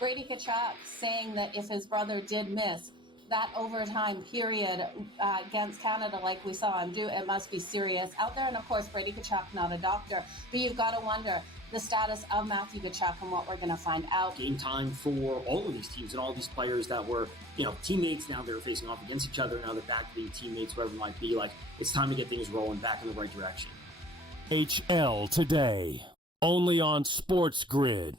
Brady Tkachuk saying that if his brother did miss that overtime period against Canada like we saw him do, it must be serious out there. And of course, Brady Tkachuk, not a doctor, but you've got to wonder the status of Matthew Tkachuk and what we're going to find out. Game time for all of these teams and all these players that were, teammates. Now they're facing off against each other. Now they're back to being teammates, whatever it might be. Like, it's time to get things rolling back in the right direction. HL Today, only on SportsGrid.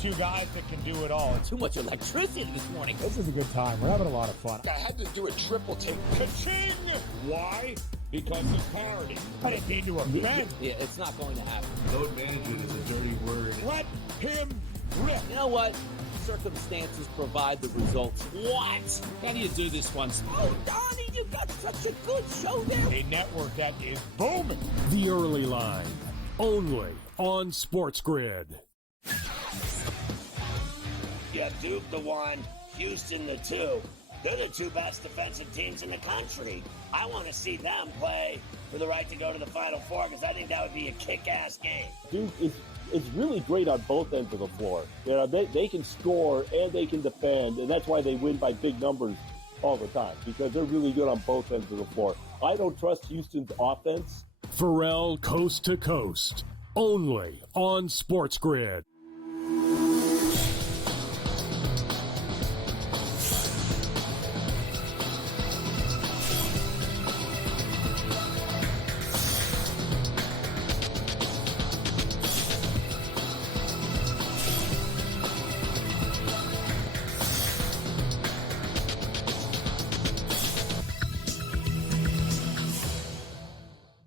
Two guys that can do it all. Too much electricity this morning. This is a good time. We're having a lot of fun. I had to do a triple take. Ka-ching! Why? Because it's parody. I didn't mean to offend. Yeah, it's not going to happen. Load management is a dirty word. Let him rip. You know what? Circumstances provide the results. What? How do you do this once? Oh, Donnie, you got such a good show there. A network that is booming. The Early Line, only on SportsGrid. Yeah, Duke the 1, Houston the 2. They're the two best defensive teams in the country. I want to see them play for the right to go to the Final Four because I think that would be a kick-ass game. Duke is really great on both ends of the floor. They can score and they can defend, and that's why they win by big numbers all the time, because they're really good on both ends of the floor. I don't trust Houston's offense. Pharrell Coast to Coast, only on SportsGrid.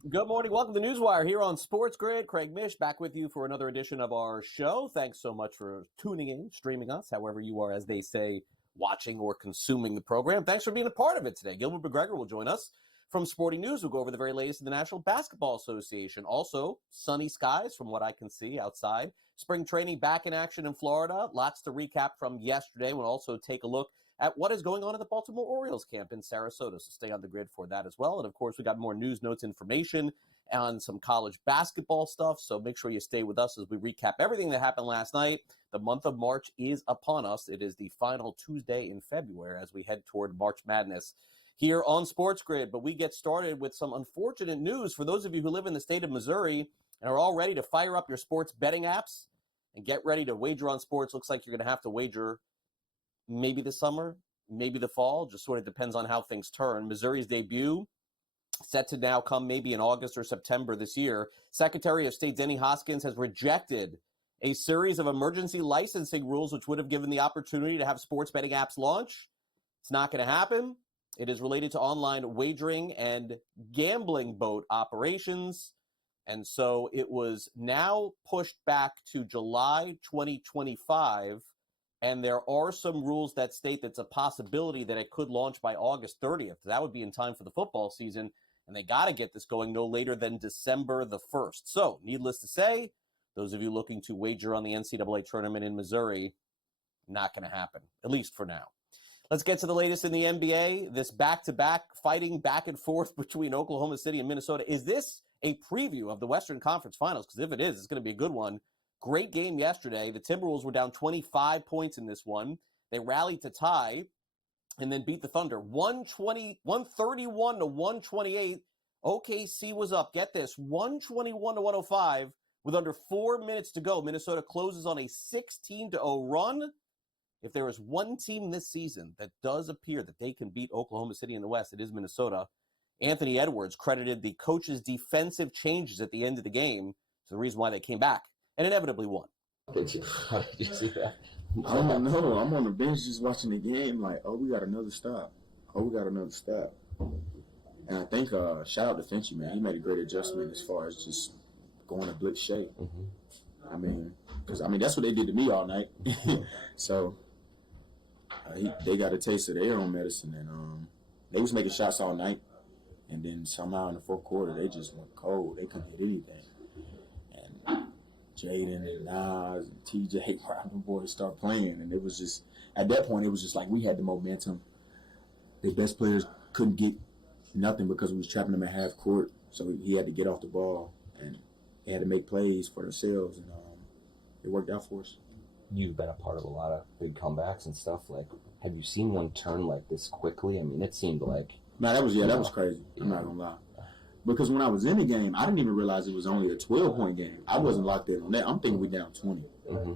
Good morning. Welcome to NewsWire here on SportsGrid. Craig Mish back with you for another edition of our show. Thanks so much for tuning in, streaming us, however you are, as they say, watching or consuming the program. Thanks for being a part of it today. Gilbert McGregor will join us from Sporting News. We'll go over the very latest in the National Basketball Association. Also, sunny skies from what I can see outside. Spring training back in action in Florida. Lots to recap from yesterday. We'll also take a look at what is going on at the Baltimore Orioles camp in Sarasota. So stay on the grid for that as well. And of course, we got more news, notes, information on some college basketball stuff. So make sure you stay with us as we recap everything that happened last night. The month of March is upon us. It is the final Tuesday in February as we head toward March Madness here on SportsGrid. But we get started with some unfortunate news for those of you who live in the state of Missouri and are all ready to fire up your sports betting apps and get ready to wager on sports. Looks like you're going to have to wager maybe the summer, maybe the fall, just sort of depends on how things turn. Missouri's debut set to now come maybe in August or September this year. Secretary of State Denny Hoskins has rejected a series of emergency licensing rules which would have given the opportunity to have sports betting apps launch. It's not going to happen. It is related to online wagering and gambling boat operations. And so it was now pushed back to July 2025. And there are some rules that state that's a possibility that it could launch by August 30th. That would be in time for the football season. And they got to get this going no later than December the 1st. So, needless to say, those of you looking to wager on the NCAA tournament in Missouri, not going to happen, at least for now. Let's get to the latest in the NBA. This back-to-back fighting back and forth between Oklahoma City and Minnesota. Is this a preview of the Western Conference Finals? Because if it is, it's going to be a good one. Great game yesterday. The Timberwolves were down 25 points in this one. They rallied to tie and then beat the Thunder 131 to 128. OKC was up. Get this, 121 to 105 with under 4 minutes to go. Minnesota closes on a 16-0 run. If there is one team this season that does appear that they can beat Oklahoma City in the West, it is Minnesota. Anthony Edwards credited the coach's defensive changes at the end of the game to the reason why they came back and inevitably won. How did you see that? I don't know. I'm on the bench just watching the game like, oh, we got another stop. And I think, shout out to Finchie, man. He made a great adjustment as far as just going to blitz shape. Mm-hmm. I mean, because I mean that's what they did to me all night. So they got a taste of their own medicine, and they was making shots all night, and then somehow in the fourth quarter they just went cold. They couldn't hit anything, and Jaden and Nas and TJ, the boys start playing, and it was just at that point it was just like we had the momentum. The best players couldn't get nothing because we was trapping them at half court, so he had to get off the ball and he had to make plays for themselves, and it worked out for us. You've been a part of a lot of big comebacks and stuff. Like, have you seen one turn like this quickly? I mean, it seemed like that was crazy. I'm not gonna lie, because when I was in the game, I didn't even realize it was only a 12-point game. I wasn't locked in on that. I'm thinking we down 20. Mm-hmm.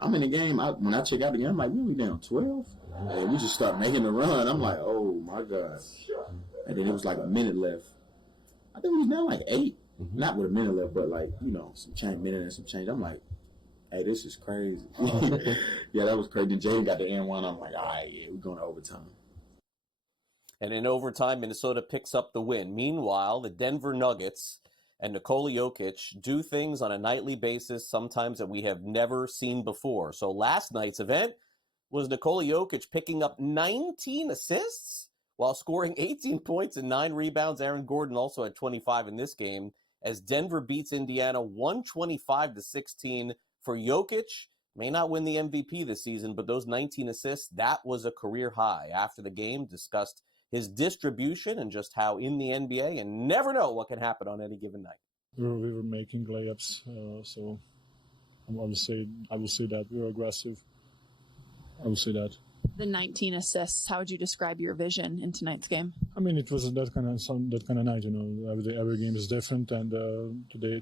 I'm in the game. When I check out the game, I'm like, we down 12, and we just start making the run. I'm like, oh my god. And then it was like a minute left. I think we was down like 8. Mm-hmm. Not with a minute left, but like, some change, minute and some change. I'm like, hey, this is crazy. Yeah, that was crazy. And Jaden got the N1. I'm like, all right, yeah, we're going to overtime. And in overtime, Minnesota picks up the win. Meanwhile, the Denver Nuggets and Nikola Jokic do things on a nightly basis, sometimes that we have never seen before. So last night's event was Nikola Jokic picking up 19 assists while scoring 18 points and 9 rebounds. Aaron Gordon also had 25 in this game as Denver beats Indiana 125-16. For Jokic, may not win the MVP this season, but those 19 assists, that was a career high. After the game, discussed his distribution and just how in the NBA and never know what can happen on any given night. We were making layups, so I will say that we were aggressive. I will say that. The 19 assists, how would you describe your vision in tonight's game? I mean, it was that kind of night. Every game is different, and today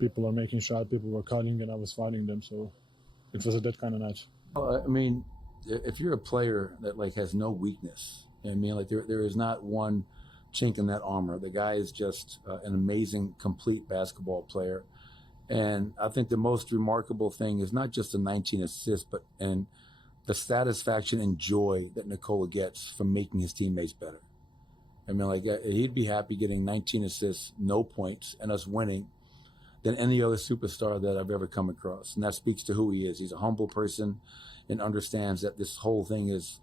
people are making shots, people were cutting, and I was fighting them. So it was that kind of night. I mean, if you're a player that has no weakness, there is not one chink in that armor. The guy is just an amazing, complete basketball player. And I think the most remarkable thing is not just the 19 assists, but the satisfaction and joy that Nikola gets from making his teammates better. He'd be happy getting 19 assists, no points, and us winning than any other superstar that I've ever come across. And that speaks to who he is. He's a humble person and understands that this whole thing is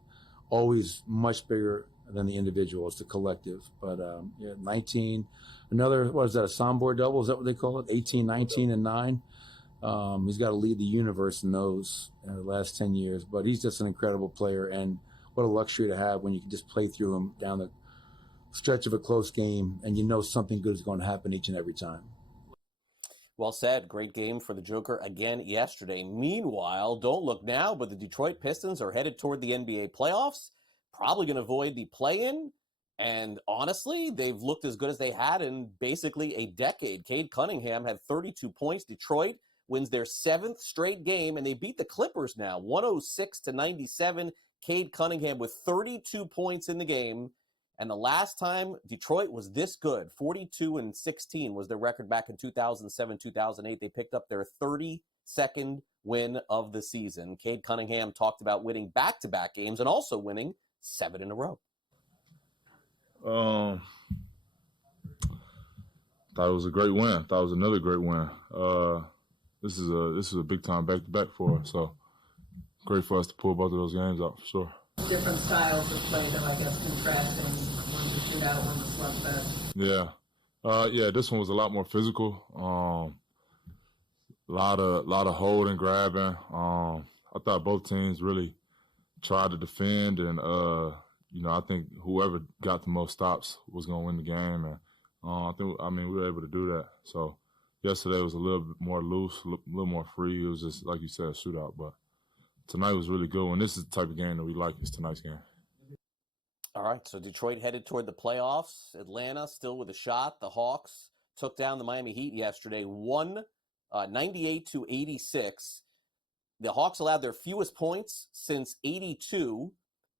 always much bigger than the individual. It's the collective. But 19, another, what is that, a soundboard double? Is that what they call it? 18, 19, and 9. He's got to lead the universe in those in the last 10 years. But he's just an incredible player, and what a luxury to have when you can just play through him down the stretch of a close game and something good is going to happen each and every time. Well said. Great game for the Joker again yesterday. Meanwhile, don't look now, but the Detroit Pistons are headed toward the NBA playoffs, probably going to avoid the play-in. And honestly, they've looked as good as they had in basically a decade. Cade Cunningham had 32 points. Detroit wins their 7th straight game, and they beat the Clippers now, 106-97. Cade Cunningham with 32 points in the game. And the last time Detroit was this good, 42-16 was their record back in 2007-2008. They picked up their 32nd win of the season. Cade Cunningham talked about winning back-to-back games and also winning 7 in a row. Thought it was a great win. Thought it was another great win. This is a big time back-to-back for us. So great for us to pull both of those games out for sure. Different styles of play, though, I guess, contrasting. One was shootout, one was slugfest. Yeah. This one was a lot more physical. Lot of holding, grabbing. I thought both teams really tried to defend, and I think whoever got the most stops was going to win the game, and we were able to do that. So yesterday was a little bit more loose, a little more free. It was just like you said, a shootout, but tonight was really good. And this is the type of game that we like. It's tonight's game. All right, so Detroit headed toward the playoffs. Atlanta still with a shot. The Hawks took down the Miami Heat yesterday, 98-86. The Hawks allowed their fewest points since 82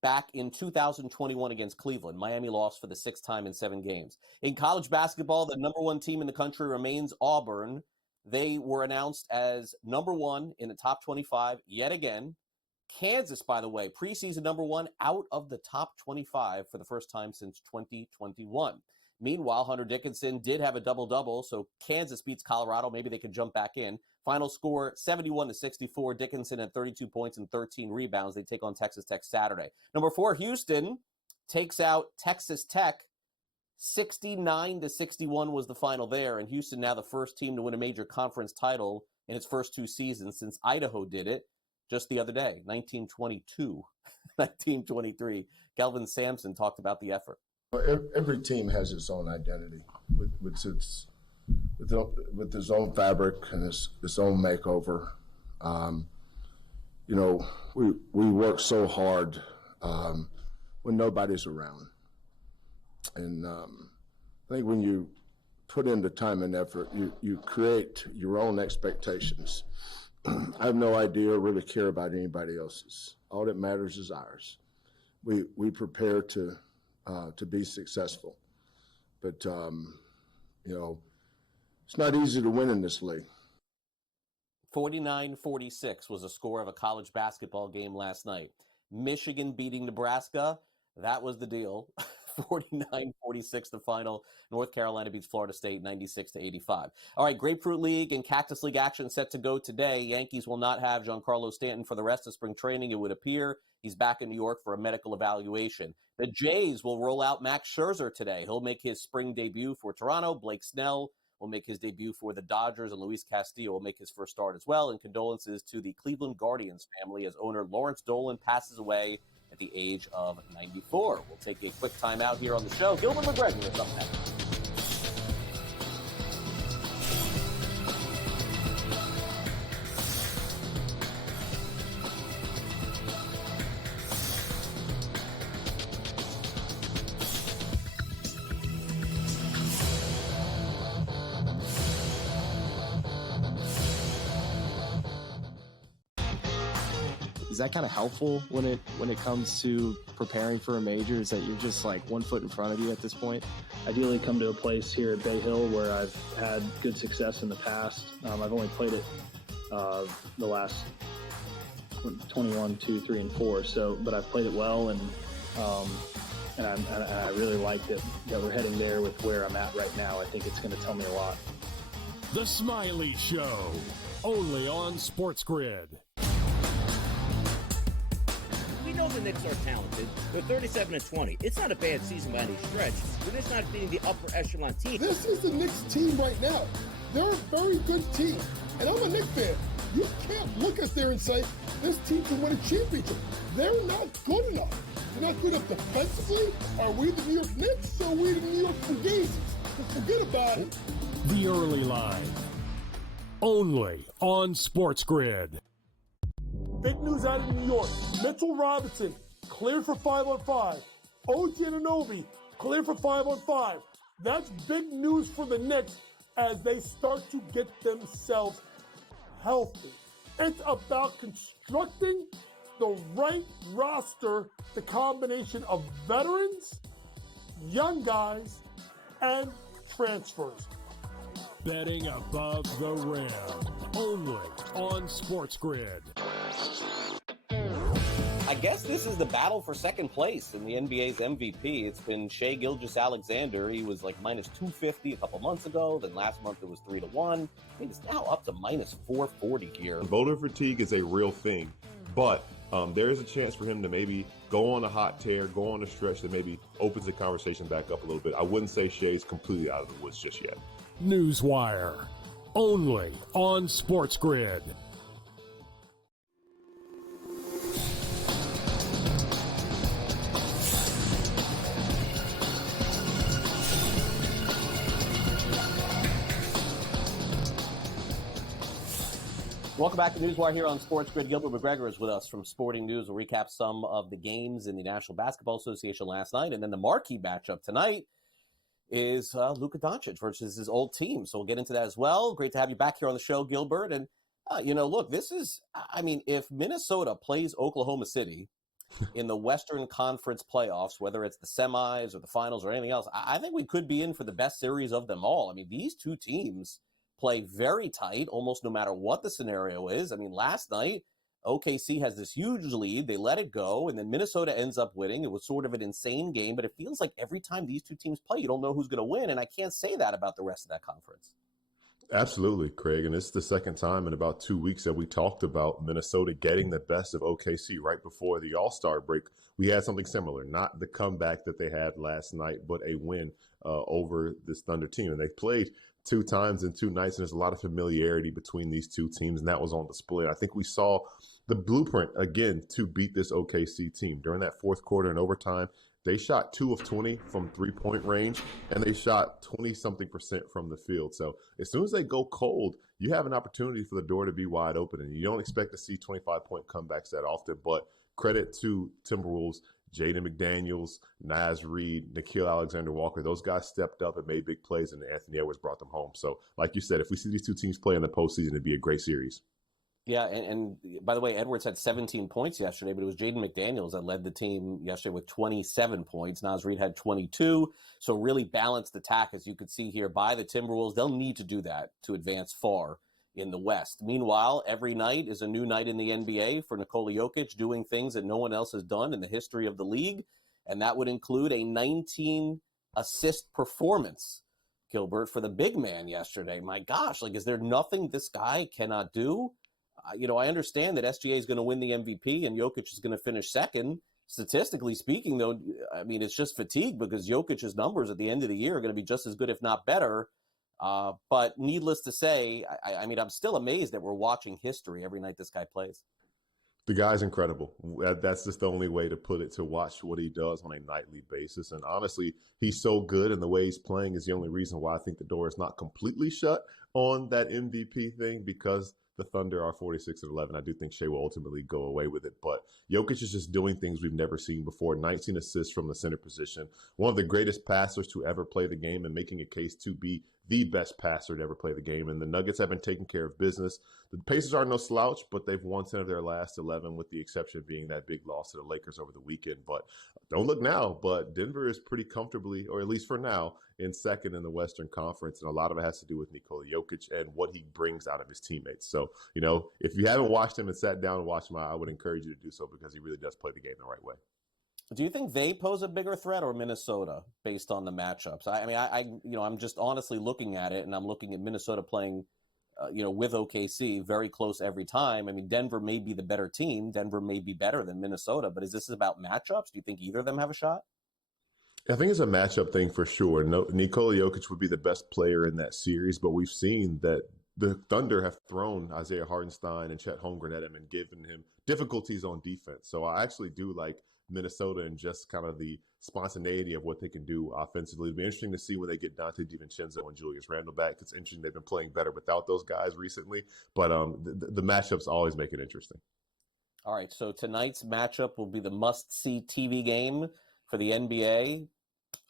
back in 2021 against Cleveland. Miami lost for the 6th time in 7 games. In college basketball, the number 1 team in the country remains Auburn. They were announced as number 1 in the top 25 yet again. Kansas, by the way, preseason number 1 out of the top 25 for the first time since 2021. Meanwhile, Hunter Dickinson did have a double-double, so Kansas beats Colorado. Maybe they can jump back in. Final score 71-64. Dickinson had 32 points and 13 rebounds. They take on Texas Tech Saturday. Number 4, Houston takes out Texas Tech. 69-61 was the final there, and Houston now the first team to win a major conference title in its first 2 seasons since Idaho did it just the other day, 1922, 1923. Kelvin Sampson talked about the effort. Every team has its own identity with its own fabric and its own makeover. We work so hard when nobody's around. And I think when you put in the time and effort, you create your own expectations. I have no idea or really care about anybody else's. All that matters is ours. We prepare to be successful. But, it's not easy to win in this league. 49-46 was the score of a college basketball game last night. Michigan beating Nebraska, that was the deal. 49-46 the final. North Carolina beats Florida State 96-85. All right, Grapefruit League and Cactus League action set to go today. Yankees will not have Giancarlo Stanton for the rest of spring training, it would appear. He's back in New York for a medical evaluation. The Jays will roll out Max Scherzer today. He'll make his spring debut for Toronto. Blake Snell will make his debut for the Dodgers, and Luis Castillo will make his first start as well. And condolences to the Cleveland Guardians family as owner Lawrence Dolan passes away at the age of 94. We'll take a quick time out here on the show. Gilbert McGregor is up next. Is that kind of helpful when it comes to preparing for a major? Is that you're just like 1 foot in front of you at this point? Ideally come to a place here at Bay Hill where I've had good success in the past. I've only played it the last 21, 2, 3, and 4. But I've played it well, and I really like that we're heading there with where I'm at right now. I think it's going to tell me a lot. The Smiley Show, only on SportsGrid. We know the Knicks are talented. They're 37-20. It's not a bad season by any stretch. They're just not beating the upper echelon team. This is the Knicks team right now. They're a very good team. And I'm a Knicks fan. You can't look at there and say, this team can win a championship. They're not good enough. They're not good enough defensively. Are we the New York Knicks or are we the New York Fugazi? Forget about it. The Early Line, only on SportsGrid. Big news out of New York. Mitchell Robinson, cleared for 5-on-5. OG Anunoby, cleared for 5-on-5. That's big news for the Knicks as they start to get themselves healthy. It's about constructing the right roster, the combination of veterans, young guys, and transfers. Betting above the rim, only on SportsGrid. I guess this is the battle for second place in the NBA's MVP. It's been Shai Gilgeous-Alexander. He was like minus 250 a couple months ago. Then last month it was 3-1. I think it's now up to minus 440 here. Voter fatigue is a real thing, but there is a chance for him to maybe go on a hot tear, go on a stretch that maybe opens the conversation back up a little bit. I wouldn't say Shai's completely out of the woods just yet. NewsWire, only on SportsGrid. Welcome back to NewsWire here on SportsGrid. Gilbert McGregor is with us from Sporting News. We'll recap some of the games in the National Basketball Association last night. And then the marquee matchup tonight is Luka Doncic versus his old team. So we'll get into that as well. Great to have you back here on the show, Gilbert. And, look, this is, if Minnesota plays Oklahoma City in the Western Conference playoffs, whether it's the semis or the finals or anything else, I think we could be in for the best series of them all. These two teams play very tight, almost no matter what the scenario is. Last night, OKC has this huge lead. They let it go, and then Minnesota ends up winning. It was sort of an insane game, but it feels like every time these two teams play, you don't know who's going to win, and I can't say that about the rest of that conference. Absolutely, Craig. And it's the second time in about 2 weeks that we talked about Minnesota getting the best of OKC right before the All-Star break. We had something similar, not the comeback that they had last night, but a win over this Thunder team. And they played 2 times in 2 nights, and there's a lot of familiarity between these 2 teams, and that was on display. I think we saw the blueprint, again, to beat this OKC team. During that fourth quarter and overtime, they shot 2 of 20 from three-point range, and they shot 20-something% from the field. So as soon as they go cold, you have an opportunity for the door to be wide open, and you don't expect to see 25-point comebacks that often. But credit to Timberwolves, Jaden McDaniels, Naz Reid, Nickeil Alexander-Walker. Those guys stepped up and made big plays, and Anthony Edwards brought them home. So like you said, if we see these 2 teams play in the postseason, it'd be a great series. Yeah, and by the way, Edwards had 17 points yesterday, but it was Jaden McDaniels that led the team yesterday with 27 points. Naz Reid had 22, so really balanced attack, as you could see here, by the Timberwolves. They'll need to do that to advance far in the West. Meanwhile, every night is a new night in the NBA for Nikola Jokic, doing things that no one else has done in the history of the league, and that would include a 19-assist performance, Gilbert, for the big man yesterday. My gosh, is there nothing this guy cannot do? I understand that SGA is going to win the MVP and Jokic is going to finish second. Statistically speaking, though, it's just fatigue because Jokic's numbers at the end of the year are going to be just as good, if not better. But needless to say, I'm still amazed that we're watching history every night this guy plays. The guy's incredible. That's just the only way to put it, to watch what he does on a nightly basis. And honestly, he's so good, and the way he's playing is the only reason why I think the door is not completely shut on that MVP thing, because the Thunder are 46-11. I do think Shea will ultimately go away with it. But Jokic is just doing things we've never seen before. 19 assists from the center position. One of the greatest passers to ever play the game, and making a case to be the best passer to ever play the game. And the Nuggets have been taking care of business. The Pacers are no slouch, but they've won 10 of their last 11, with the exception being that big loss to the Lakers over the weekend. But don't look now, but Denver is pretty comfortably, or at least for now, in second in the Western Conference. And a lot of it has to do with Nikola Jokic and what he brings out of his teammates. So, if you haven't watched him and sat down and watched him, I would encourage you to do so, because he really does play the game the right way. Do you think they pose a bigger threat, or Minnesota, based on the matchups? I'm just honestly looking at it, and I'm looking at Minnesota playing, with OKC very close every time. Denver may be the better team. Denver may be better than Minnesota, but is this about matchups? Do you think either of them have a shot? I think it's a matchup thing for sure. Nikola Jokic would be the best player in that series, but we've seen that the Thunder have thrown Isaiah Hartenstein and Chet Holmgren at him and given him difficulties on defense. So I actually do like Minnesota and just kind of the spontaneity of what they can do offensively. It'll be interesting to see when they get Dante DiVincenzo and Julius Randle back. It's interesting they've been playing better without those guys recently, but the matchups always make it interesting. All right, so tonight's matchup will be the must-see TV game for the NBA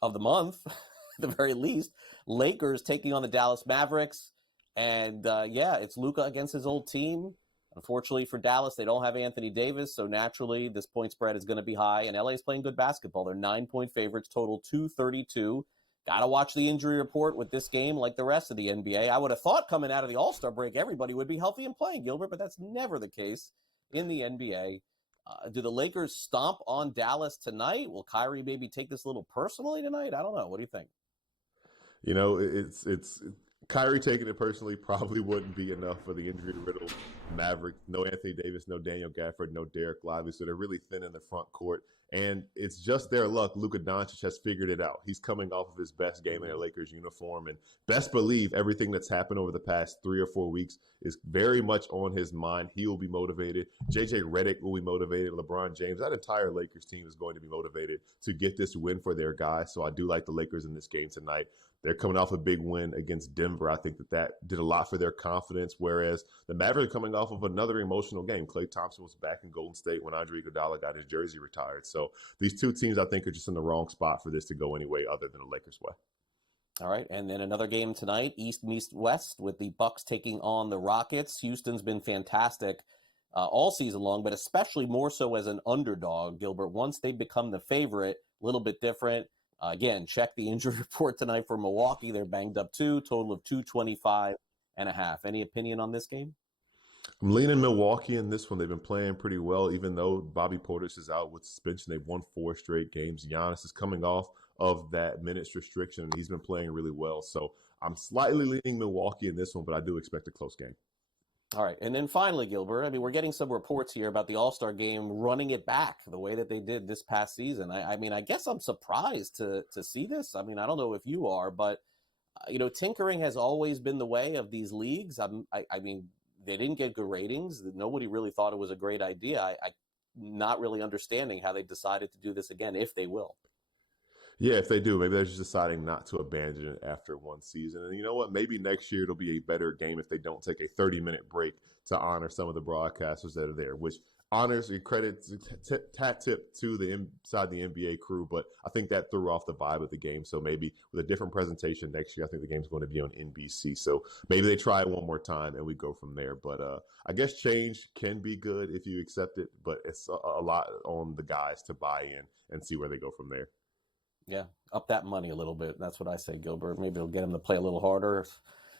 of the month, at the very least. Lakers taking on the Dallas Mavericks, and it's Luka against his old team. Unfortunately for Dallas, they don't have Anthony Davis, so naturally this point spread is going to be high, and LA is playing good basketball. They're 9-point favorites, total 232. Got to watch the injury report with this game like the rest of the NBA. I would have thought coming out of the All-Star break, everybody would be healthy and playing, Gilbert, but that's never the case in the NBA. Do the Lakers stomp on Dallas tonight? Will Kyrie maybe take this a little personally tonight? I don't know. What do you think? It's Kyrie taking it personally probably wouldn't be enough for the injury-riddled Mavericks. No Anthony Davis, no Daniel Gafford, no Derek Lively. So they're really thin in the front court. And it's just their luck. Luka Doncic has figured it out. He's coming off of his best game in a Lakers uniform. And best believe everything that's happened over the past 3 or 4 weeks is very much on his mind. He will be motivated. JJ Redick will be motivated. LeBron James, that entire Lakers team is going to be motivated to get this win for their guys. So I do like the Lakers in this game tonight. They're coming off a big win against Denver. I think that did a lot for their confidence, whereas the Mavericks are coming off of another emotional game. Klay Thompson was back in Golden State when Andre Iguodala got his jersey retired. So these two teams, I think, are just in the wrong spot for this to go any way other than the Lakers' way. All right, and then another game tonight, East meets West, with the Bucks taking on the Rockets. Houston's been fantastic all season long, but especially more so as an underdog, Gilbert. Once they become the favorite, a little bit different. Again, check the injury report tonight for Milwaukee. They're banged up too, total of 225.5. Any opinion on this game? I'm leaning Milwaukee in this one. They've been playing pretty well, even though Bobby Portis is out with suspension. They've won 4 straight games. Giannis is coming off of that minutes restriction, and he's been playing really well. So I'm slightly leaning Milwaukee in this one, but I do expect a close game. All right. And then finally, Gilbert, I mean, we're getting some reports here about the All-Star game running it back the way that they did this past season. I mean, I guess I'm surprised to see this. I mean, I don't know if you are, but, tinkering has always been the way of these leagues. I mean, they didn't get good ratings. Nobody really thought it was a great idea. I'm not really understanding how they decided to do this again, if they will. Yeah, if they do, maybe they're just deciding not to abandon it after one season. And you know what? Maybe next year it'll be a better game if they don't take a 30-minute break to honor some of the broadcasters that are there, which honors and credits tip to the inside the NBA crew. But I think that threw off the vibe of the game. So maybe with a different presentation next year, I think the game's going to be on NBC. So maybe they try it one more time and we go from there. But I guess change can be good if you accept it, but it's a lot on the guys to buy in and see where they go from there. Yeah, up that money a little bit. That's what I say, Gilbert. Maybe it'll get them to play a little harder.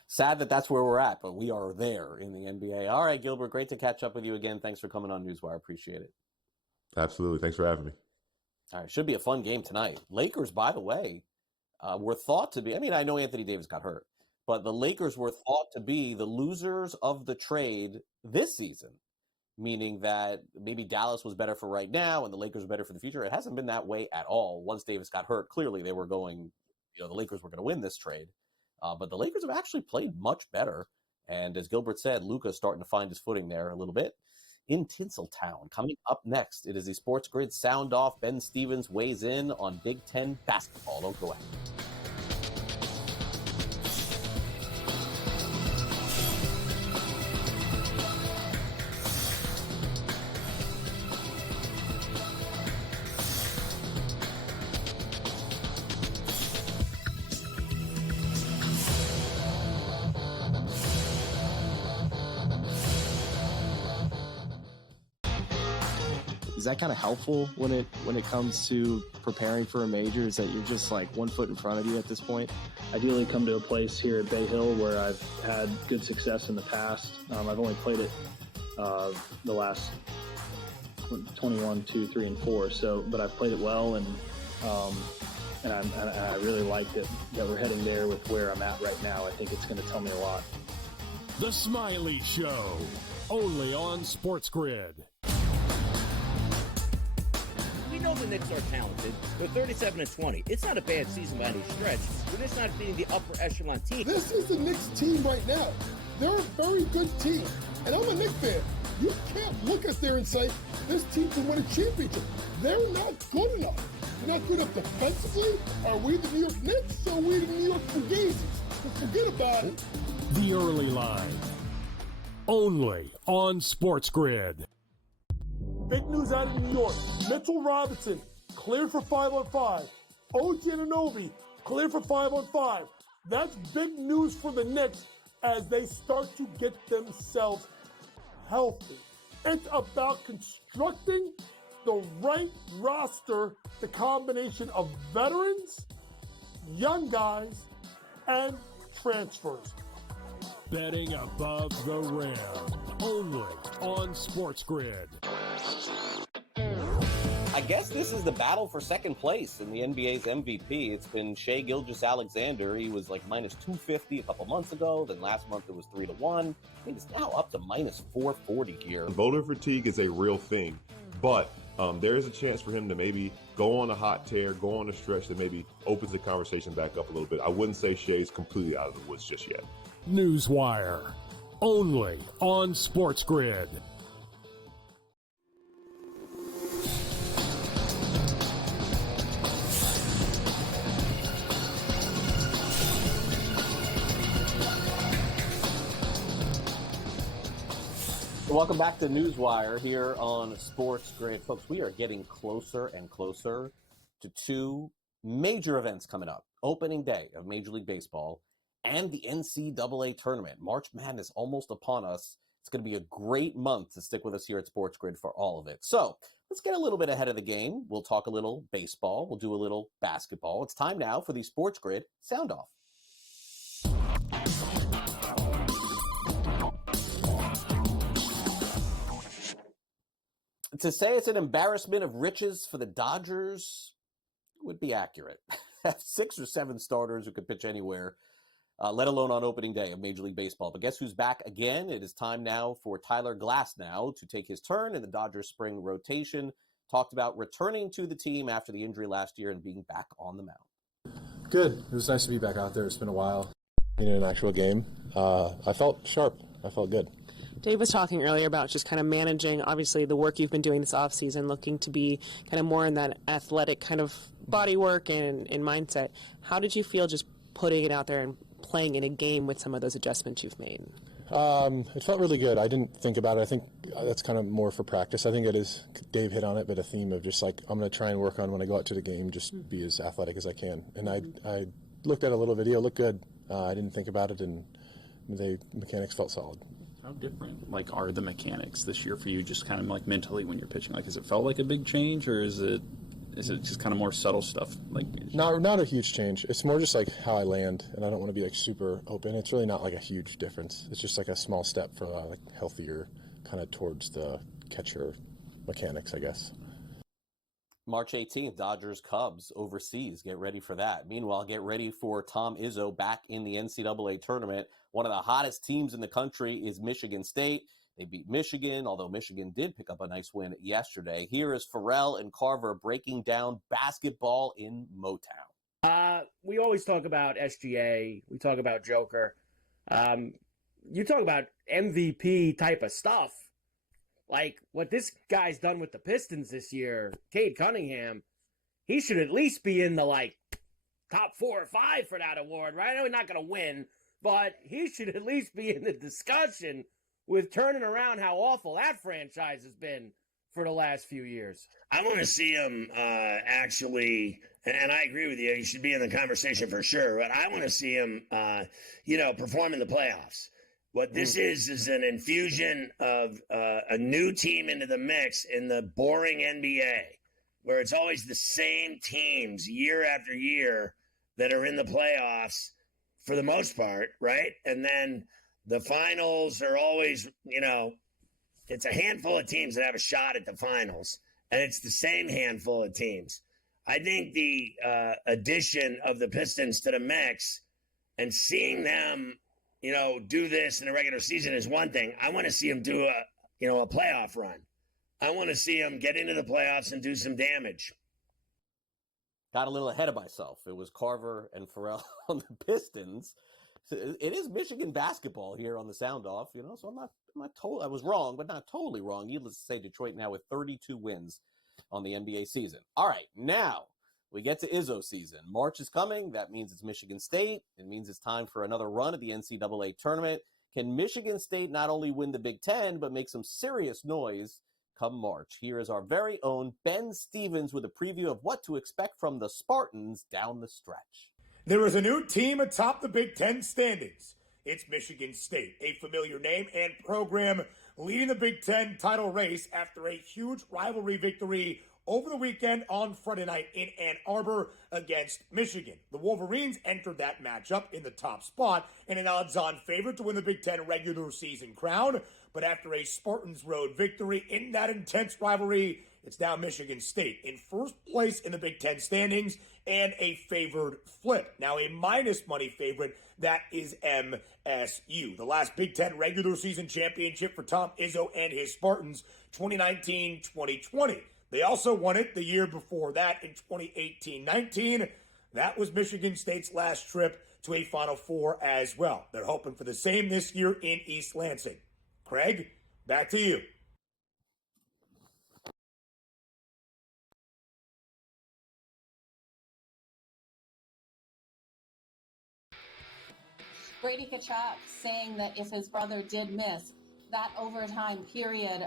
Sad that that's where we're at, but we are there in the NBA. All right, Gilbert, great to catch up with you again. Thanks for coming on NewsWire. Appreciate it. Absolutely. Thanks for having me. All right, should be a fun game tonight. Lakers, by the way, were thought to be, I mean, I know Anthony Davis got hurt, but the Lakers were thought to be the losers of the trade this season, meaning that maybe Dallas was better for right now and the Lakers are better for the future. It hasn't been that way at all. Once Davis got hurt, clearly they were going, the Lakers were going to win this trade. But the Lakers have actually played much better. And as Gilbert said, Luka's starting to find his footing there a little bit. In Tinseltown, coming up next, it is the Sports Grid Sound Off. Ben Stevens weighs in on Big Ten basketball. Don't go away. Is that kind of helpful when it comes to preparing for a major? Is that you're just like 1 foot in front of you at this point? Ideally come to a place here at Bay Hill where I've had good success in the past. I've only played it the last 21, 2, 3, and 4. But I've played it well, and I really like that we're heading there with where I'm at right now. I think it's going to tell me a lot. The Smiley Show, only on SportsGrid. We know the Knicks are talented. They're 37-20. It's not a bad season by any stretch. They're just not beating the upper echelon team. This is the Knicks team right now. They're a very good team. And I'm a Knicks fan. You can't look at there and say, this team can win a championship. They're not good enough. They're not good enough defensively. Are we the New York Knicks or are we the New York Fugazis? Forget about it. The Early Line, only on SportsGrid. Big news out of New York. Mitchell Robinson cleared for 5-on-5. OG Anunoby cleared for 5-on-5. That's big news for the Knicks as they start to get themselves healthy. It's about constructing the right roster, the combination of veterans, young guys, and transfers. Betting above the rim, only on SportsGrid. I guess this is the battle for second place in the NBA's MVP. It's been Shai Gilgeous-Alexander. He was like minus 250 a couple months ago. Then last month it was 3-1. I think it's now up to minus 440 here. Voter fatigue is a real thing, but there is a chance for him to maybe go on a hot tear, go on a stretch that maybe opens the conversation back up a little bit. I wouldn't say Shai's completely out of the woods just yet. NewsWire, only on SportsGrid. Welcome back to NewsWire here on SportsGrid. Folks, we are getting closer and closer to two major events coming up. Opening day of Major League Baseball and the NCAA tournament. March Madness almost upon us. It's going to be a great month to stick with us here at SportsGrid for all of it. So let's get a little bit ahead of the game. We'll talk a little baseball. We'll do a little basketball. It's time now for the SportsGrid Sound Off. To say it's an embarrassment of riches for the Dodgers would be accurate. Have 6 or 7 starters who could pitch anywhere. let alone on opening day of Major League Baseball. But guess who's back again? It is time now for Tyler Glasnow to take his turn in the Dodgers spring rotation. Talked about returning to the team after the injury last year and being back on the mound. Good. It was nice to be back out there. It's been a while in an actual game. I felt sharp. I felt good. Dave was talking earlier about just kind of managing, obviously, the work you've been doing this offseason, looking to be kind of more in that athletic kind of body work and mindset. How did you feel just putting it out there and playing in a game with some of those adjustments you've made? It felt really good. I didn't think about it. I think that's kind of more for practice. I think it is, Dave hit on it, but a theme of just like, I'm going to try and work on when I go out to the game, just be as athletic as I can. And I looked at a little video, looked good. I didn't think about it, and the mechanics felt solid. How different, are the mechanics this year for you, just kind of mentally when you're pitching? Has it felt like a big change, or is it just kind of more subtle stuff? Not a huge change. It's more just how I land, and I don't want to be super open. It's really not a huge difference. It's just a small step for healthier, kind of towards the catcher mechanics, I guess. March 18th, Dodgers-Cubs overseas. Get ready for that. Meanwhile, get ready for Tom Izzo back in the NCAA tournament. One of the hottest teams in the country is Michigan State. They beat Michigan, although Michigan did pick up a nice win yesterday. Here is Pharrell and Carver breaking down basketball in Motown. We always talk about SGA. We talk about Joker. You talk about MVP type of stuff. What this guy's done with the Pistons this year, Cade Cunningham, he should at least be in the, top 4 or 5 for that award, right? I know he's not going to win, but he should at least be in the discussion with turning around how awful that franchise has been for the last few years. I want to see him actually, and I agree with you, he should be in the conversation for sure, but I want to see him, perform in the playoffs. What this is an infusion of a new team into the mix in the boring NBA, where it's always the same teams year after year that are in the playoffs for the most part, right? And then the finals are always, it's a handful of teams that have a shot at the finals, and it's the same handful of teams. I think the addition of the Pistons to the mix and seeing them do this in a regular season is one thing. I want to see him do a playoff run. I want to see him get into the playoffs and do some damage. Got a little ahead of myself. It was Carver and Pharrell on the Pistons. So it is Michigan basketball here on the sound off, so I'm not totally, I was wrong, but not totally wrong. Needless to say, Detroit now with 32 wins on the NBA season. All right, now we get to Izzo season. March is coming. That means it's Michigan State. It means it's time for another run at the NCAA tournament. Can Michigan State not only win the Big Ten, but make some serious noise come March? Here is our very own Ben Stevens with a preview of what to expect from the Spartans down the stretch. There is a new team atop the Big Ten standings. It's Michigan State, a familiar name and program leading the Big Ten title race after a huge rivalry victory over the weekend on Friday night in Ann Arbor against Michigan. The Wolverines entered that matchup in the top spot and an odds-on favorite to win the Big Ten regular season crown. But after a Spartans road victory in that intense rivalry, it's now Michigan State in first place in the Big Ten standings and a favored flip. Now a minus money favorite, that is MSU. The last Big Ten regular season championship for Tom Izzo and his Spartans, 2019-2020. They also won it the year before that in 2018-19. That was Michigan State's last trip to a Final Four as well. They're hoping for the same this year in East Lansing. Craig, back to you. Brady Tkachuk saying that if his brother did miss that overtime period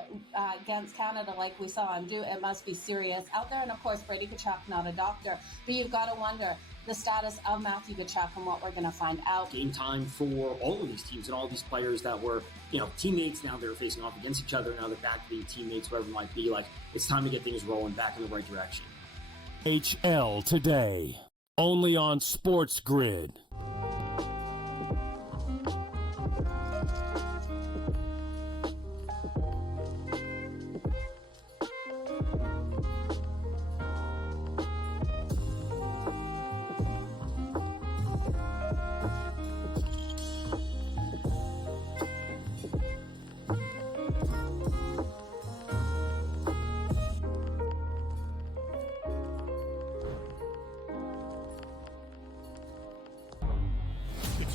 against Canada like we saw him do, it must be serious out there. And of course, Brady Tkachuk, not a doctor, but you've got to wonder the status of Matthew Tkachuk and what we're going to find out. Game time for all of these teams and all these players that were, teammates. Now they're facing off against each other. Now they're back to being teammates, whatever it might be. It's time to get things rolling back in the right direction. HL today, only on SportsGrid.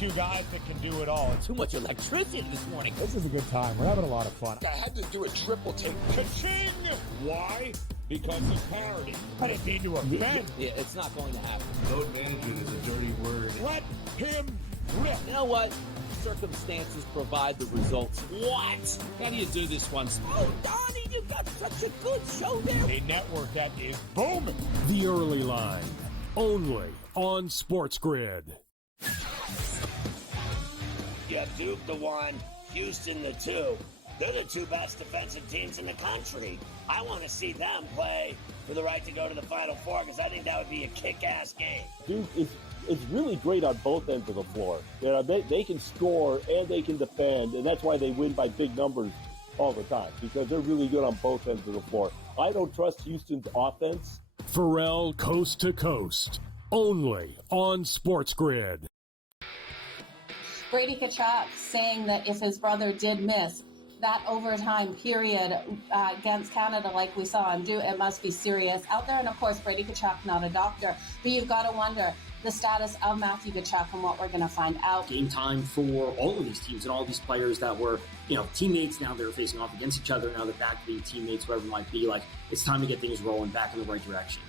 two guys that can do it all. Too much electricity this morning. This is a good time. We're having a lot of fun. I had to do a triple take. Ka-ching! Why? Because of parity. I didn't mean to offend. Yeah, it's not going to happen. Load management is a dirty word. Let him rip. You know what? Circumstances provide the results. What? How do you do this one? Oh, Donnie, you got such a good show there. A network that is booming. The Early Line, only on SportsGrid. You have Duke the 1, Houston the 2. They're the two best defensive teams in the country. I want to see them play for the right to go to the Final Four because I think that would be a kick-ass game. Duke is really great on both ends of the floor. You know, they can score and they can defend, and that's why they win by big numbers all the time, because they're really good on both ends of the floor. I don't trust Houston's offense. Pharrell Coast to Coast, only on SportsGrid. Brady Tkachuk saying that if his brother did miss that overtime period against Canada like we saw him do, it must be serious out there. And of course, Brady Tkachuk, not a doctor, but you've got to wonder the status of Matthew Tkachuk and what we're going to find out. Game time for all of these teams and all these players that were, teammates. Now they're facing off against each other. Now they're back to being teammates, whatever it might be. Like, it's time to get things rolling back in the right direction.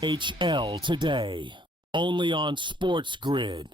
HL today, only on SportsGrid.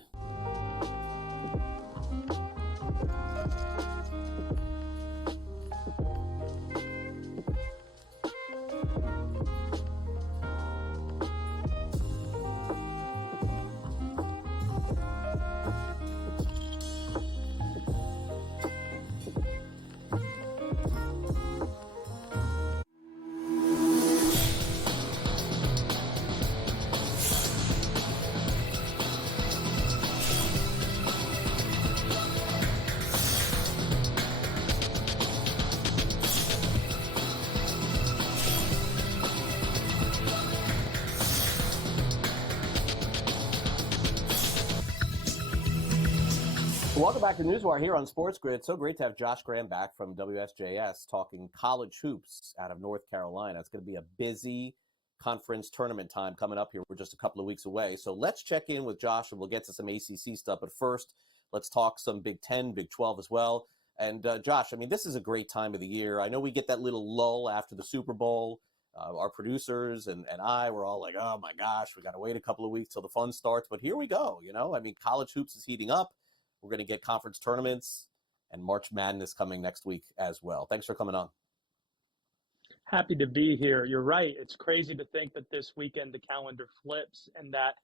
Welcome back to NewsWire here on SportsGrid. So great to have Josh Graham back from WSJS talking college hoops out of North Carolina. It's going to be a busy conference tournament time coming up here. We're just a couple of weeks away. So let's check in with Josh and we'll get to some ACC stuff. But first, let's talk some Big 10, Big 12 as well. And Josh, I mean, this is a great time of the year. I know we get that little lull after the Super Bowl. Our producers and I were all like, oh my gosh, we got to wait a couple of weeks till the fun starts. But here we go. I mean, college hoops is heating up. We're going to get conference tournaments and March Madness coming next week as well. Thanks for coming on. Happy to be here. You're right. It's crazy to think that this weekend the calendar flips and that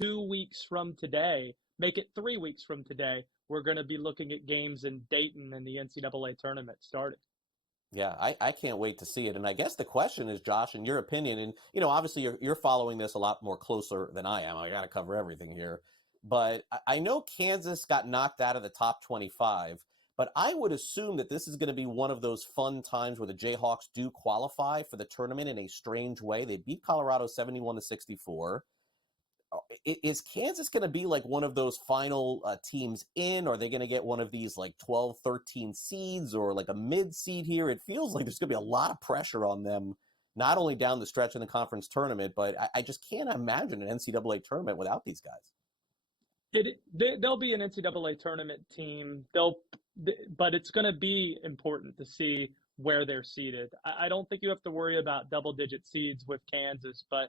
2 weeks from today, make it 3 weeks from today, we're going to be looking at games in Dayton and the NCAA tournament starting. Yeah, I can't wait to see it. And I guess the question is, Josh, in your opinion, and, obviously you're following this a lot more closer than I am. I got to cover everything here. But I know Kansas got knocked out of the top 25, but I would assume that this is going to be one of those fun times where the Jayhawks do qualify for the tournament in a strange way. They beat Colorado 71-64. Is Kansas going to be like one of those final teams in? Or are they going to get one of these like 12, 13 seeds or like a mid seed here? It feels like there's going to be a lot of pressure on them, not only down the stretch in the conference tournament, but I just can't imagine an NCAA tournament without these guys. They'll be an NCAA tournament team. But it's going to be important to see where they're seated. I don't think you have to worry about double-digit seeds with Kansas, but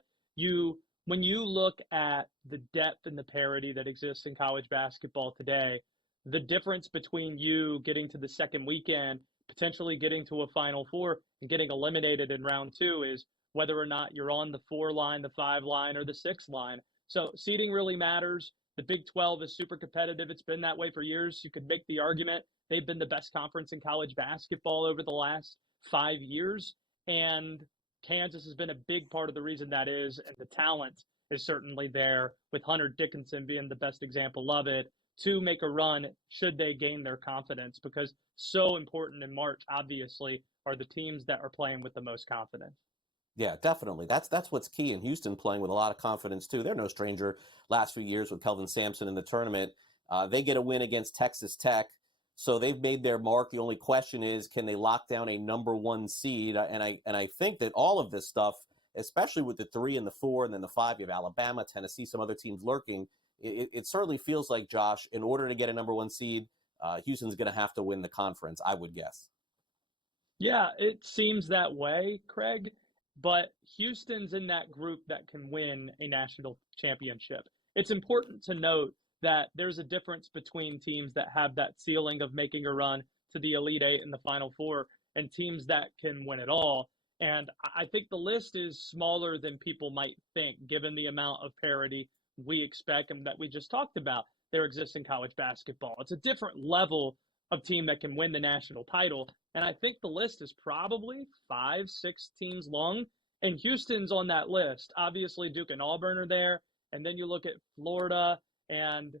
when you look at the depth and the parity that exists in college basketball today, the difference between you getting to the second weekend, potentially getting to a Final Four, and getting eliminated in round 2 is whether or not you're on the 4 line, the 5 line, or the 6 line. So seeding really matters. The Big 12 is super competitive. It's been that way for years. You could make the argument they've been the best conference in college basketball over the last 5 years. And Kansas has been a big part of the reason that is. And the talent is certainly there, with Hunter Dickinson being the best example of it, to make a run should they gain their confidence. Because so important in March, obviously, are the teams that are playing with the most confidence. Yeah, definitely. That's what's key. In Houston, playing with a lot of confidence, too. They're no stranger last few years with Kelvin Sampson in the tournament. They get a win against Texas Tech, so they've made their mark. The only question is, can they lock down a number 1 seed? And I think that all of this stuff, especially with the 3 and the 4 and then the 5, you have Alabama, Tennessee, some other teams lurking, it certainly feels like, Josh, in order to get a number one seed, Houston's going to have to win the conference, I would guess. Yeah, it seems that way, Craig, but Houston's in that group that can win a national championship. It's important to note that there's a difference between teams that have that ceiling of making a run to the Elite Eight and the Final Four and teams that can win it all. And I think the list is smaller than people might think, given the amount of parity we expect and that we just talked about there exists in college basketball. It's a different level of team that can win the national title. And I think the list is probably 5-6 teams long. And Houston's on that list. Obviously, Duke and Auburn are there. And then you look at Florida, and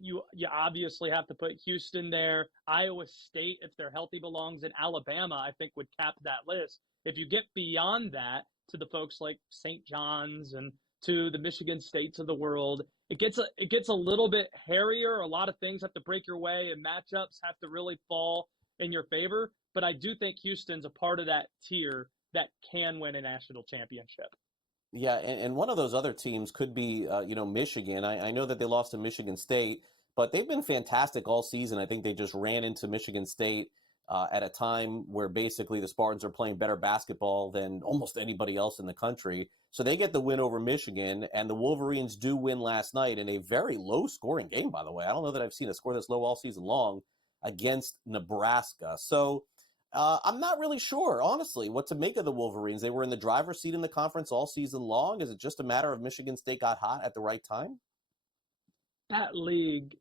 you obviously have to put Houston there. Iowa State, if they're healthy, belongs. And Alabama, I think, would cap that list. If you get beyond that to the folks like St. John's and to the Michigan States of the world, it gets a little bit hairier. A lot of things have to break your way, and matchups have to really fall in your favor. But I do think Houston's a part of that tier that can win a national championship. Yeah, and one of those other teams could be, Michigan. I know that they lost to Michigan State, but they've been fantastic all season. I think they just ran into Michigan State at a time where basically the Spartans are playing better basketball than almost anybody else in the country. So they get the win over Michigan, and the Wolverines do win last night in a very low-scoring game, by the way. I don't know that I've seen a score this low all season long against Nebraska. So I'm not really sure, honestly, what to make of the Wolverines. They were in the driver's seat in the conference all season long. Is it just a matter of Michigan State got hot at the right time? That league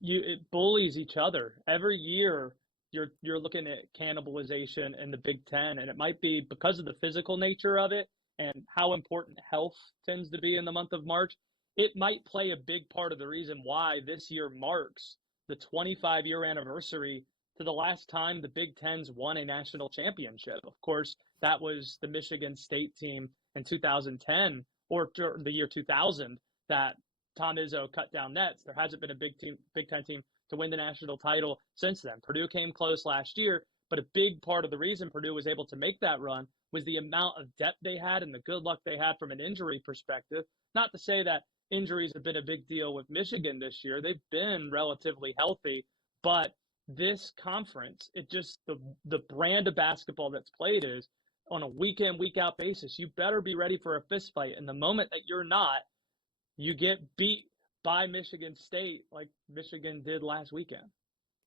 it bullies each other. Every year you're looking at cannibalization in the Big Ten, and it might be because of the physical nature of it and how important health tends to be in the month of March. It might play a big part of the reason why this year marks the 25-year anniversary to the last time the Big Ten's won a national championship. Of course, that was the Michigan State team in 2010 or the year 2000 that Tom Izzo cut down nets. There hasn't been a Big Ten team to win the national title since then. Purdue came close last year, but a big part of the reason Purdue was able to make that run was the amount of depth they had and the good luck they had from an injury perspective. Not to say that injuries have been a big deal with Michigan this year. They've been relatively healthy, but this conference, the brand of basketball that's played is on a week in, week out basis. You better be ready for a fist fight. And the moment that you're not, you get beat by Michigan State like Michigan did last weekend.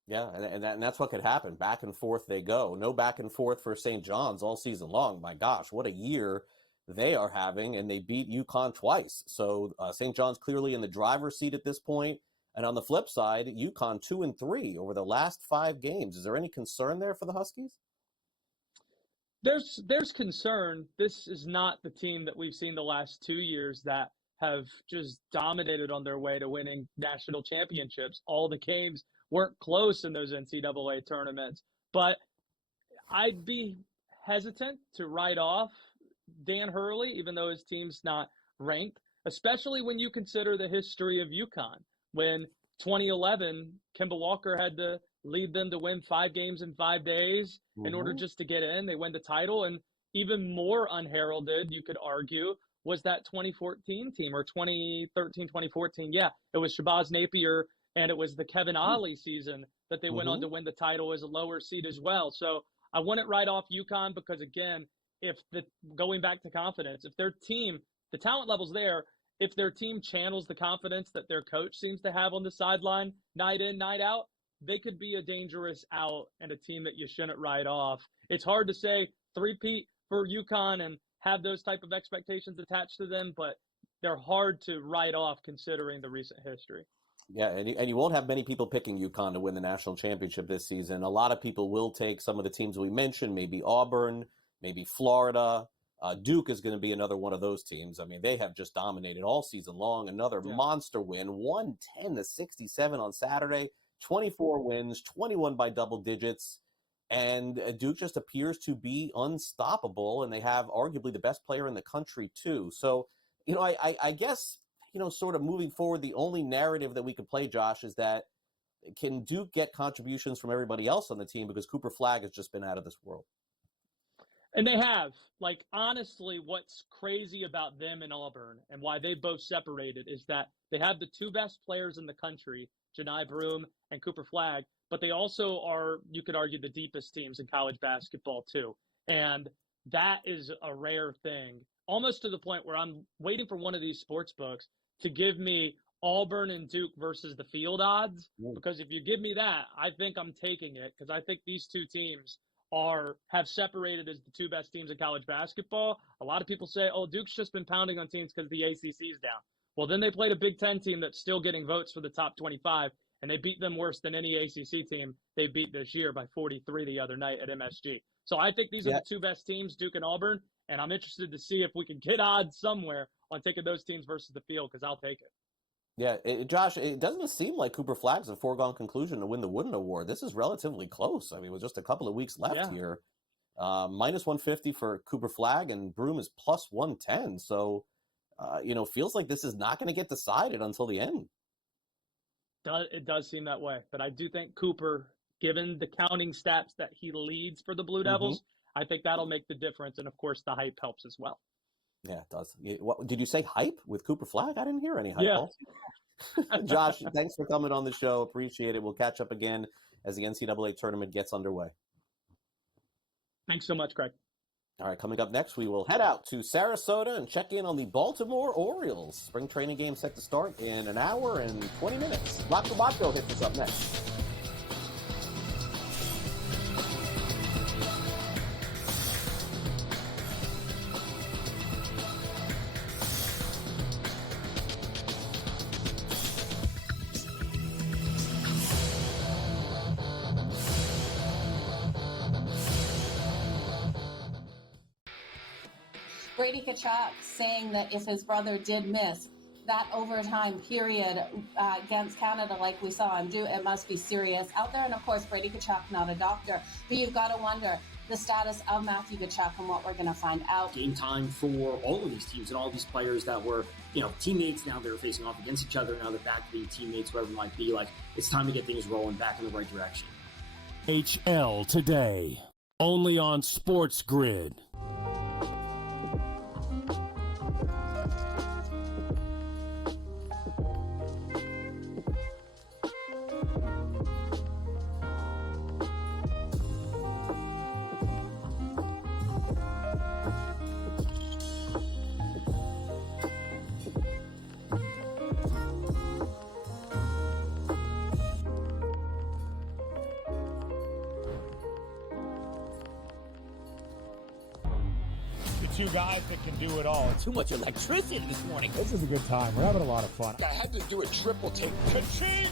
Yeah, and that's what could happen. Back and forth they go. No back and forth for St. John's all season long. My gosh, what a year they are having, and they beat UConn twice. So St. John's clearly in the driver's seat at this point. And on the flip side, UConn 2-3 over the last 5 games. Is there any concern there for the Huskies? There's concern. This is not the team that we've seen the last 2 years that have just dominated on their way to winning national championships. All the games weren't close in those NCAA tournaments. But I'd be hesitant to write off Dan Hurley, even though his team's not ranked, especially when you consider the history of UConn. When 2011, Kemba Walker had to lead them to win 5 games in 5 days in order just to get in. They win the title. And even more unheralded, you could argue, was that 2014 team, or 2013, 2014. Yeah, it was Shabazz Napier, and it was the Kevin Ollie season that they went on to win the title as a lower seed as well. So I wouldn't write off UConn because, again, going back to confidence, if their team, the talent level's there, if their team channels the confidence that their coach seems to have on the sideline night in, night out, they could be a dangerous out and a team that you shouldn't write off. It's hard to say three-peat for UConn and have those type of expectations attached to them, but they're hard to write off considering the recent history. Yeah, and you won't have many people picking UConn to win the national championship this season. A lot of people will take some of the teams we mentioned, maybe Auburn, maybe Florida. Duke is going to be another one of those teams. I mean, they have just dominated all season long. Another monster win, 110-67 on Saturday, 24 wins, 21 by double digits. And Duke just appears to be unstoppable, and they have arguably the best player in the country, too. So, I guess, sort of moving forward, the only narrative that we could play, Josh, is that can Duke get contributions from everybody else on the team because Cooper Flagg has just been out of this world? And they have. Like, honestly, what's crazy about them and Auburn and why they both separated is that they have the two best players in the country, Janai Broome and Cooper Flagg, but they also are, you could argue, the deepest teams in college basketball, too. And that is a rare thing, almost to the point where I'm waiting for one of these sports books to give me Auburn and Duke versus the field odds, because if you give me that, I think I'm taking it, because I think these two teams have separated as the two best teams in college basketball. A lot of people say, oh, Duke's just been pounding on teams because the ACC's down. Well, then they played a Big Ten team that's still getting votes for the top 25, and they beat them worse than any ACC team they beat this year by 43 the other night at MSG. So I think these are the two best teams, Duke and Auburn, and I'm interested to see if we can get odds somewhere on taking those teams versus the field, because I'll take it. Yeah, Josh, it doesn't seem like Cooper Flagg's a foregone conclusion to win the Wooden Award. This is relatively close. I mean, with just a couple of weeks left here. Minus 150 for Cooper Flagg, and Broome is plus 110. So, feels like this is not going to get decided until the end. It does seem that way. But I do think Cooper, given the counting stats that he leads for the Blue Devils, I think that'll make the difference. And, of course, the hype helps as well. Yeah, it does. What, did you say hype with Cooper Flagg? I didn't hear any hype. Josh, thanks for coming on the show. Appreciate it. We'll catch up again as the NCAA tournament gets underway. Thanks so much, Craig. All right, coming up next, we will head out to Sarasota and check in on the Baltimore Orioles. Spring training game set to start in an hour and 20 minutes. Roch Kubatko hits us up next. Brady Tkachuk saying that if his brother did miss that overtime period against Canada like we saw him do, it must be serious out there. And of course, Brady Tkachuk, not a doctor, but you've got to wonder the status of Matthew Tkachuk and what we're going to find out. Game time for all of these teams and all these players that were, teammates. Now they're facing off against each other. Now they're back to being teammates, whoever it might be. Like, it's time to get things rolling back in the right direction. HL today, only on SportsGrid. Two guys that can do it all. Too much electricity this morning. This is a good time. We're having a lot of fun. I had to do a triple take. Ka-ching!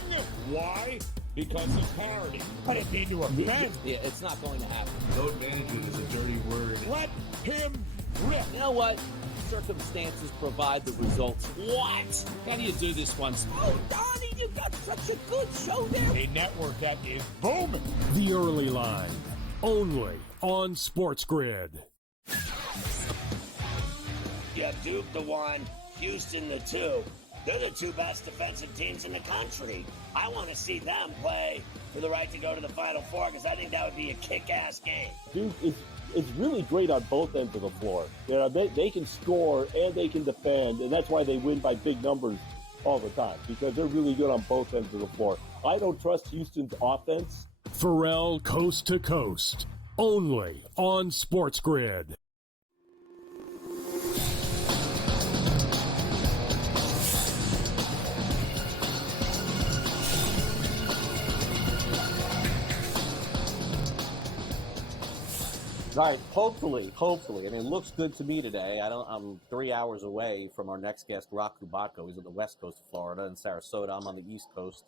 Why? Because it's parody. I didn't mean to offend. Yeah, it's not going to happen. Load management is a dirty word. Let him rip. You know what? Circumstances provide the results. What? How do you do this once? Oh, Donnie, you got such a good show there. A network that is booming. The Early Line, only on SportsGrid. You have Duke the 1, Houston the 2. They're the two best defensive teams in the country. I want to see them play for the right to go to the Final Four, because I think that would be a kick-ass game. Duke is really great on both ends of the floor. They can score and they can defend, and that's why they win by big numbers all the time, because they're really good on both ends of the floor. I don't trust Houston's offense. Pharrell Coast to Coast, only on SportsGrid. All right, hopefully. I mean, it looks good to me today. I'm 3 hours away from our next guest, Roch Kubatko. He's on the west coast of Florida in Sarasota. I'm on the east coast.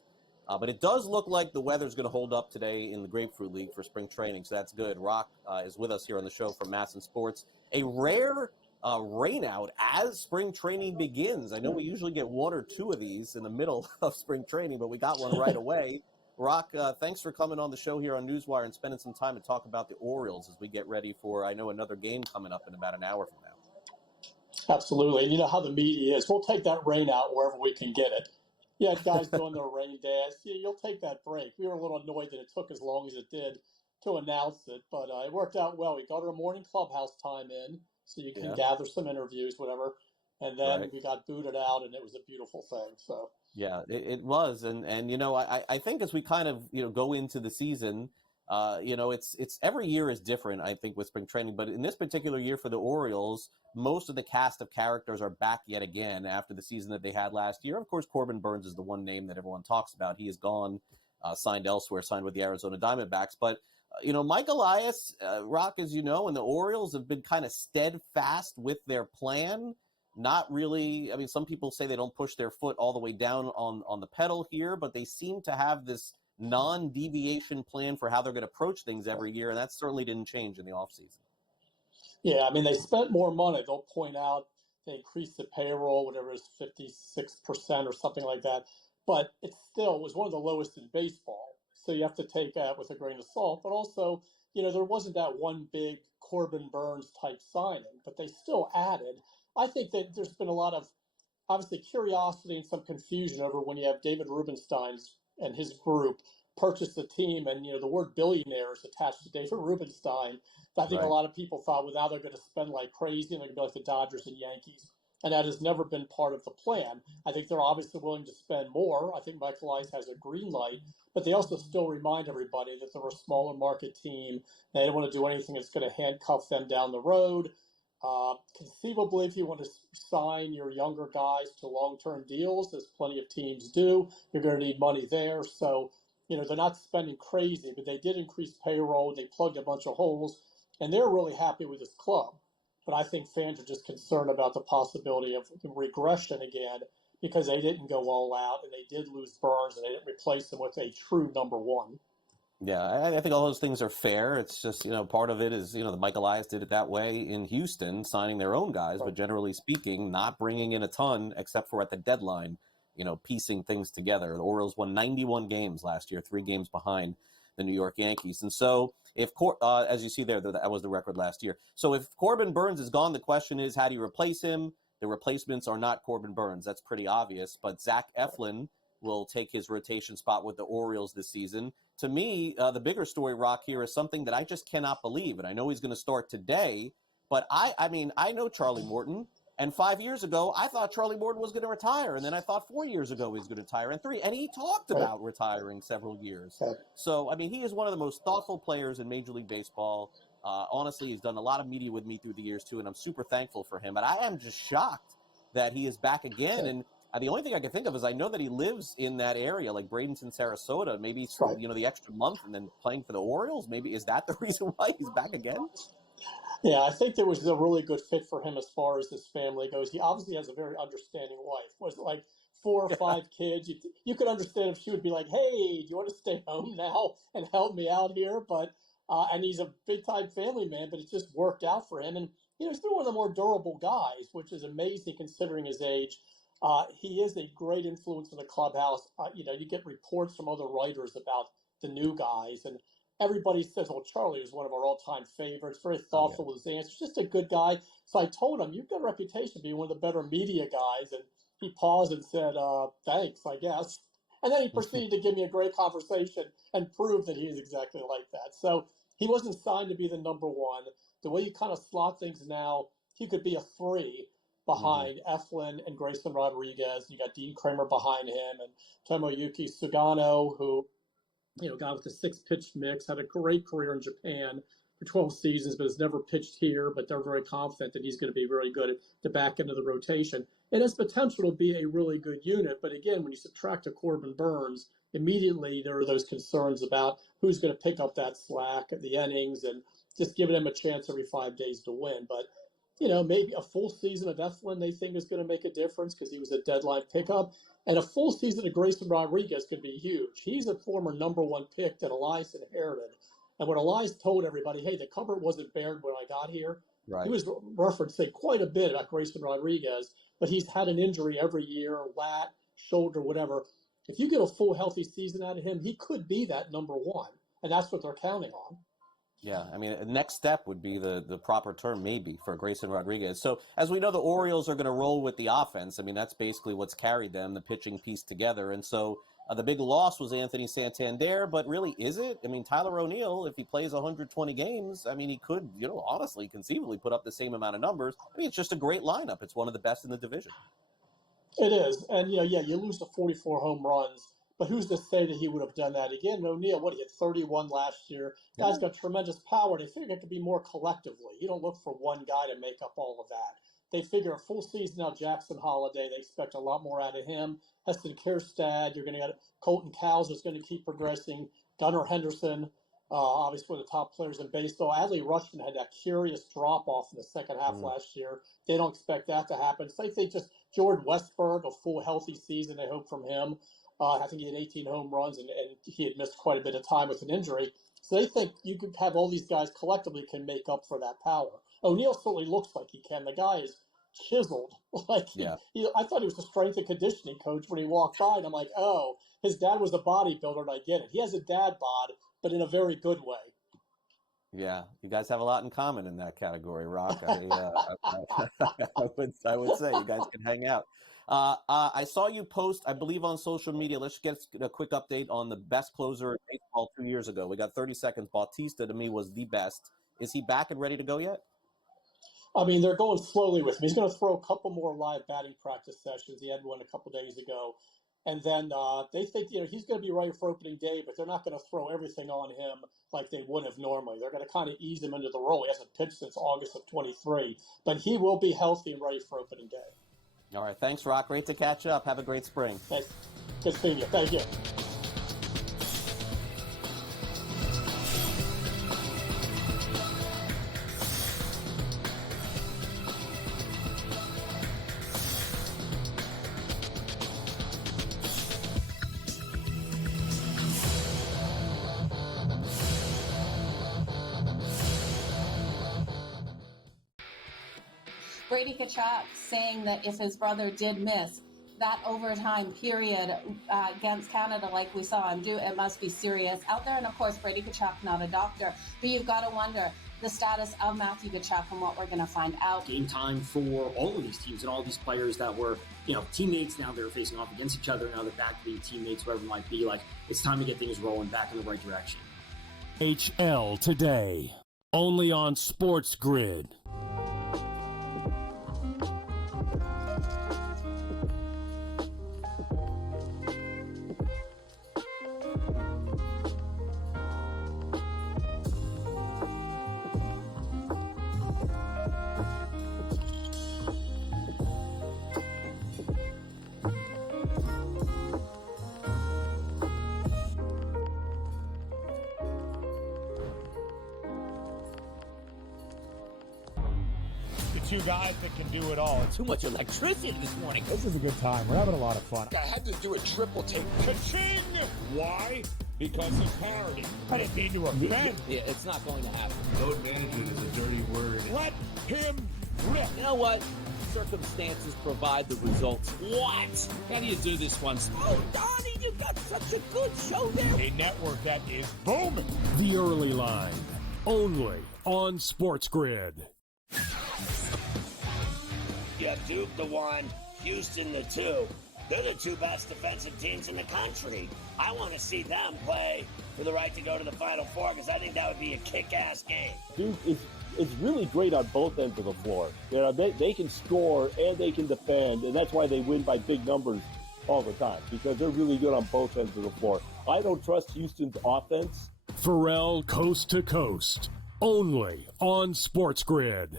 But it does look like the weather's going to hold up today in the Grapefruit League for spring training, so that's good. Roch is with us here on the show from Mass and Sports. A rare rainout as spring training begins. I know we usually get one or two of these in the middle of spring training, but we got one right away. Roch, thanks for coming on the show here on NewsWire and spending some time to talk about the Orioles as we get ready for, I know, another game coming up in about an hour from now. Absolutely. And you know how the media is. We'll take that rain out wherever we can get it. Yeah, guys doing their rain dance. Yeah, you'll take that break. We were a little annoyed that it took as long as it did. to announce it, but it worked out well. We got our morning clubhouse time in, so you can gather some interviews, whatever, and then we got booted out, and it was a beautiful thing. So yeah, it was, and you know, I think as we kind of go into the season, it's every year is different. I think with spring training, but in this particular year for the Orioles, most of the cast of characters are back yet again after the season that they had last year. Of course, Corbin Burns is the one name that everyone talks about. He is gone, signed elsewhere, signed with the Arizona Diamondbacks, but. Mike Elias, Roch, as you know, and the Orioles have been kind of steadfast with their plan. Not really. I mean, some people say they don't push their foot all the way down on the pedal here, but they seem to have this non-deviation plan for how they're going to approach things every year, and that certainly didn't change in the offseason. Yeah, I mean, they spent more money. They'll point out they increased the payroll, whatever it is, 56% or something like that, but it still was one of the lowest in baseball. So you have to take that with a grain of salt. But also, there wasn't that one big Corbin Burns type signing, but they still added. I think that there's been a lot of, obviously, curiosity and some confusion over when you have David Rubenstein and his group purchase the team, and the word billionaire is attached to David Rubenstein. I think a lot of people thought, well, now they're going to spend like crazy, and they're going to be like the Dodgers and Yankees. And that has never been part of the plan. I think they're obviously willing to spend more. I think Mike Elias has a green light, but they also still remind everybody that they're a smaller market team. They don't want to do anything that's going to handcuff them down the road. Conceivably, if you want to sign your younger guys to long-term deals, as plenty of teams do, you're going to need money there. So, they're not spending crazy, but they did increase payroll. They plugged a bunch of holes, and they're really happy with this club. But I think fans are just concerned about the possibility of regression again because they didn't go all out, and they did lose Burns, and they didn't replace him with a true number one. Yeah, I think all those things are fair. It's just, part of it is, the Mike Elias did it that way in Houston, signing their own guys, but generally speaking, not bringing in a ton except for at the deadline, piecing things together. The Orioles won 91 games last year, 3 games behind the New York Yankees. And so if, as you see there, that was the record last year. So if Corbin Burns is gone, the question is, how do you replace him? The replacements are not Corbin Burns. That's pretty obvious. But Zach Eflin will take his rotation spot with the Orioles this season. To me, the bigger story, Roch, here is something that I just cannot believe. And I know he's going to start today. But I know Charlie Morton. And 5 years ago, I thought Charlie Morton was going to retire. And then I thought 4 years ago he was going to retire. And 3. And he talked about retiring several years. So, he is one of the most thoughtful players in Major League Baseball. Honestly, he's done a lot of media with me through the years, too. And I'm super thankful for him. But I am just shocked that he is back again. And the only thing I can think of is I know that he lives in that area, like Bradenton, Sarasota. Maybe, the extra month and then playing for the Orioles. Maybe is that the reason why he's back again? Yeah, I think there was a really good fit for him as far as his family goes. He obviously has a very understanding wife. Was it like 4 or 5 kids? You could understand if she would be like, "Hey, do you want to stay home now and help me out here?" But and he's a big time family man, but it just worked out for him. And he's been one of the more durable guys, which is amazing considering his age. He is a great influence in the clubhouse. You get reports from other writers about the new guys, and everybody says, "Oh, Charlie was one of our all-time favorites. Very thoughtful with his answers, just a good guy." So I told him, "You've got a reputation of being one of the better media guys." And he paused and said, "Thanks, I guess." And then he proceeded to give me a great conversation and prove that he is exactly like that. So he wasn't signed to be the number one. The way you kind of slot things now, he could be a 3 behind Eflin and Grayson Rodriguez. You got Dean Kramer behind him and Tomoyuki Sugano, who guy with the 6-pitch mix, had a great career in Japan for 12 seasons, but has never pitched here. But they're very confident that he's going to be very good at the back end of the rotation. It has potential to be a really good unit. But again, when you subtract a Corbin Burns, immediately there are those concerns about who's going to pick up that slack at the innings and just giving him a chance every 5 days to win. But maybe a full season of Eflin they think is going to make a difference because he was a deadline pickup. And a full season of Grayson Rodriguez could be huge. He's a former number 1 pick that Elias inherited. And when Elias told everybody, "Hey, the cupboard wasn't bared when I got here," he was referencing quite a bit about Grayson Rodriguez, but he's had an injury every year, lat, shoulder, whatever. If you get a full healthy season out of him, he could be that number 1. And that's what they're counting on. Yeah, next step would be the proper term maybe for Grayson Rodriguez. So as we know, the Orioles are going to roll with the offense. That's basically what's carried them, the pitching piece together. And so The big loss was Anthony Santander, but really, is it? I mean, Tyler O'Neill, if he plays 120 games, I mean, he could, honestly, conceivably put up the same amount of numbers. I mean, it's just a great lineup. It's one of the best in the division. It is. And, you lose the 44 home runs, but who's to say that he would have done that again? O'Neill, he had 31 last year. Guy's got tremendous power. They figure it to be more collectively. You don't look for one guy to make up all of that. They figure a full season now, Jackson Holiday, they expect a lot more out of him. Heston Kjerstad, you're going to get Colton Cowles is going to keep progressing. Gunnar Henderson, obviously one of the top players in baseball. Adley Rutschman had that curious drop-off in the second half last year. They don't expect that to happen. So they just Jordan Westberg, a full healthy season, they hope from him. I think he had 18 home runs, and he had missed quite a bit of time with an injury. So they think you could have all these guys collectively can make up for that power. O'Neill certainly looks like he can. The guy is chiseled. I thought he was a strength and conditioning coach when he walked by, and I'm like, oh, his dad was a bodybuilder, and I get it. He has a dad bod, but in a very good way. Yeah, you guys have a lot in common in that category, Roch. I would say you guys can hang out. I saw you post, I believe, on social media. Let's get a quick update on the best closer in baseball 2 years ago. We got 30 seconds. Bautista, to me, was the best. Is he back and ready to go yet? I mean, they're going slowly with him. He's going to throw a couple more live batting practice sessions. He had one a couple days ago. And then they think he's going to be ready for opening day, but they're not going to throw everything on him like they would have normally. They're going to kind of ease him into the role. He hasn't pitched since August of 23, but he will be healthy and ready for opening day. All right. Thanks, Roch. Great to catch up. Have a great spring. Thanks. Good seeing you. Thank you. Brady Tkachuk saying that if his brother did miss that overtime period against Canada like we saw him do, it must be serious out there. And of course, Brady Tkachuk, not a doctor, but you've got to wonder the status of Matthew Tkachuk and what we're going to find out. Game time for all of these teams and all these players that were, teammates. Now they're facing off against each other. Now they're back to being teammates, whoever it might be. Like, it's time to get things rolling back in the right direction. HL today, only on SportsGrid. Two guys that can do it all. Too much electricity this morning. This is a good time. We're having a lot of fun. I had to do a triple take. Ka-ching! Why? Because it's parody. I didn't mean to offend. Yeah, it's not going to happen. Load management is a dirty word. Let him rip. You know what? Circumstances provide the results. What? How do you do this once? Oh, Donnie, you got such a good show there. A network that is booming. The Early Line, only on SportsGrid. You have Duke the 1, Houston the 2. They're the two best defensive teams in the country. I want to see them play for the right to go to the Final Four because I think that would be a kick-ass game. Duke is really great on both ends of the floor. They can score and they can defend, and that's why they win by big numbers all the time, because they're really good on both ends of the floor. I don't trust Houston's offense. Pharrell Coast to Coast, only on SportsGrid.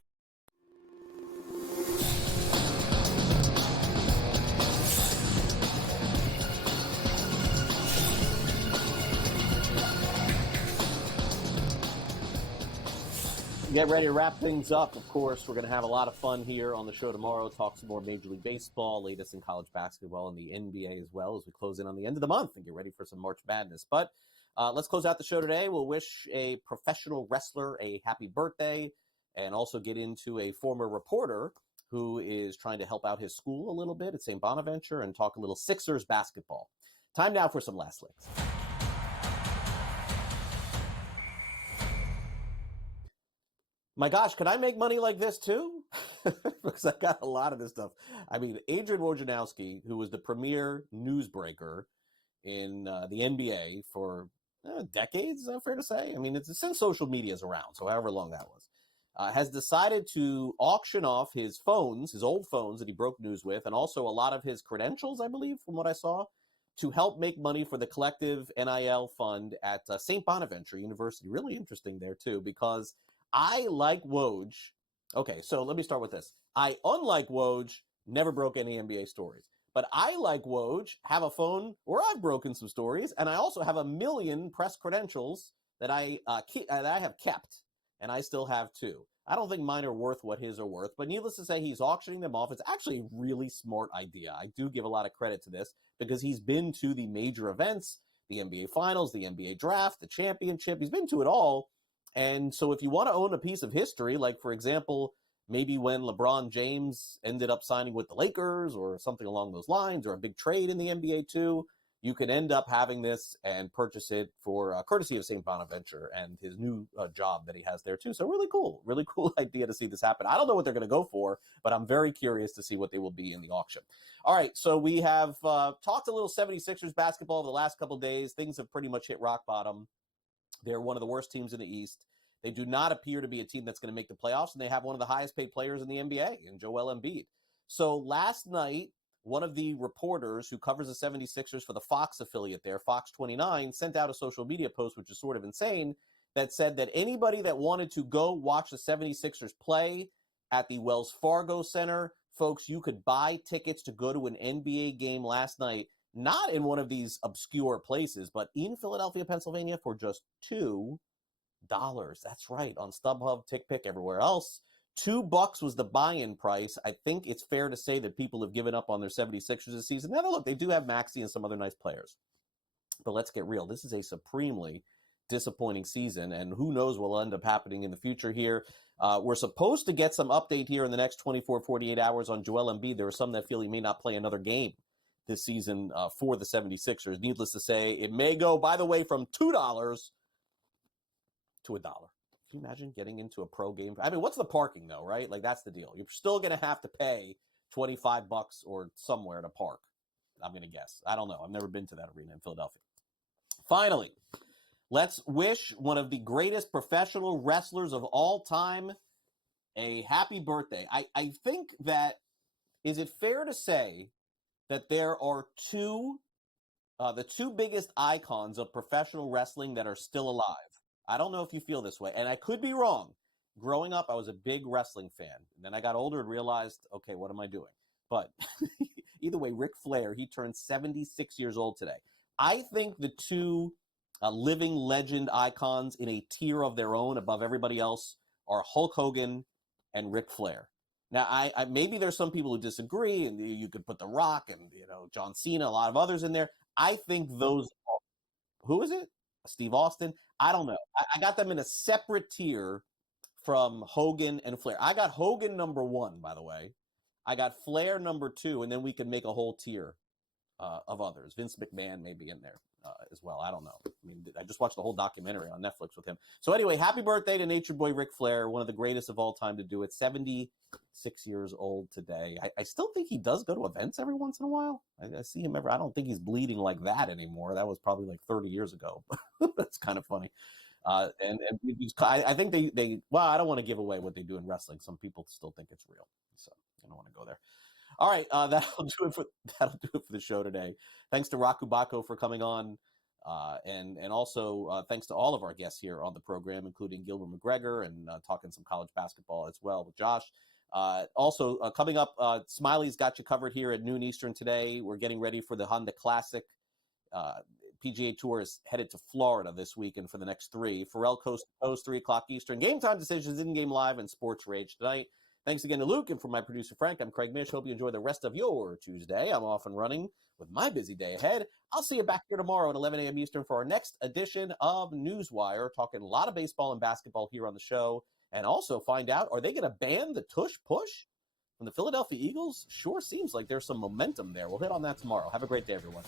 Get ready to wrap things up. Of course, we're going to have a lot of fun here on the show tomorrow. Talk some more Major League Baseball, latest in college basketball, and the NBA as well, as we close in on the end of the month and get ready for some March Madness. But let's close out the show today. We'll wish a professional wrestler a happy birthday and also get into a former reporter who is trying to help out his school a little bit at St. Bonaventure and talk a little Sixers basketball. Time now for some last licks. My gosh, could I make money like this too? Because I got a lot of this stuff. I mean, Adrian Wojnarowski, who was the premier newsbreaker in the NBA for decades, is that fair to say? I mean, it's since social media is around, so however long that was, has decided to auction off his phones, his old phones that he broke news with, and also a lot of his credentials, I believe, from what I saw, to help make money for the collective NIL fund at St. Bonaventure University. Really interesting there, too, because I, like Woj, okay, so let me start with this. I, unlike Woj, never broke any NBA stories. But I, like Woj, have a phone where I've broken some stories, and I also have 1 million press credentials that I have kept, and I still have 2. I don't think mine are worth what his are worth, but needless to say, he's auctioning them off. It's actually a really smart idea. I do give a lot of credit to this because he's been to the major events, the NBA Finals, the NBA Draft, the championship. He's been to it all. And so if you want to own a piece of history, like, for example, maybe when LeBron James ended up signing with the Lakers or something along those lines, or a big trade in the NBA too, you could end up having this and purchase it for courtesy of St. Bonaventure and his new job that he has there too. So really cool idea to see this happen. I don't know what they're going to go for, but I'm very curious to see what they will be in the auction. All right, so we have talked a little 76ers basketball over the last couple of days. Things have pretty much hit rock bottom. They're one of the worst teams in the East. They do not appear to be a team that's going to make the playoffs, and they have one of the highest paid players in the NBA, in Joel Embiid. So last night, one of the reporters who covers the 76ers for the Fox affiliate there, Fox 29, sent out a social media post, which is sort of insane, that said that anybody that wanted to go watch the 76ers play at the Wells Fargo Center, folks, you could buy tickets to go to an NBA game last night, not in one of these obscure places, but in Philadelphia, Pennsylvania, for just $2. That's right, on StubHub, TickPick, everywhere else. $2 was the buy-in price. I think it's fair to say that people have given up on their 76ers this season. Now, look, they do have Maxey and some other nice players. But let's get real. This is a supremely disappointing season, and who knows what will end up happening in the future here. We're supposed to get some update here in the next 24, 48 hours on Joel Embiid. There are some that feel he may not play another game this season for the 76ers. Needless to say, it may go, by the way, from $2 to $1. Can you imagine getting into a pro game? I mean, what's the parking, though, right? Like, that's the deal. You're still going to have to pay $25 or somewhere to park, I'm going to guess. I don't know. I've never been to that arena in Philadelphia. Finally, let's wish one of the greatest professional wrestlers of all time a happy birthday. I think that, is it fair to say that there are the two biggest icons of professional wrestling that are still alive? I don't know if you feel this way, and I could be wrong. Growing up, I was a big wrestling fan. And then I got older and realized, okay, what am I doing? But either way, Ric Flair, he turned 76 years old today. I think the two living legend icons in a tier of their own above everybody else are Hulk Hogan and Ric Flair. Now, I maybe there's some people who disagree, and you could put The Rock and John Cena, a lot of others in there. I think those are, who is it? Steve Austin? I don't know. I got them in a separate tier from Hogan and Flair. I got Hogan number 1, by the way. I got Flair number 2, and then we can make a whole tier of others. Vince McMahon may be in there as well. I don't know. I mean, I just watched the whole documentary on Netflix with him. So anyway, happy birthday to Nature Boy Ric Flair, one of the greatest of all time to do it. 76 years old today. I still think he does go to events every once in a while. I see him I don't think he's bleeding like that anymore. That was probably like 30 years ago. That's kind of funny. And I think they well, I don't want to give away what they do in wrestling. Some people still think it's real, so I don't want to go there. All right, that'll do it for the show today. Thanks to Roch Kubatko for coming on, and also thanks to all of our guests here on the program, including Gilbert McGregor and talking some college basketball as well with Josh. Also coming up, Smiley's got you covered here at noon Eastern today. We're getting ready for the Honda Classic. PGA Tour is headed to Florida this weekend for the next 3. Pharrell Coast to Coast, 3 o'clock Eastern. Game time decisions, in-game live, and Sports Rage tonight. Thanks again to Luke, and for my producer Frank, I'm Craig Mish. Hope you enjoy the rest of your Tuesday. I'm off and running with my busy day ahead. I'll see you back here tomorrow at 11 a.m. Eastern for our next edition of NewsWire, talking a lot of baseball and basketball here on the show, and also find out, are they going to ban the tush push from the Philadelphia Eagles? Sure seems like there's some momentum there. We'll hit on that tomorrow. Have a great day, everyone.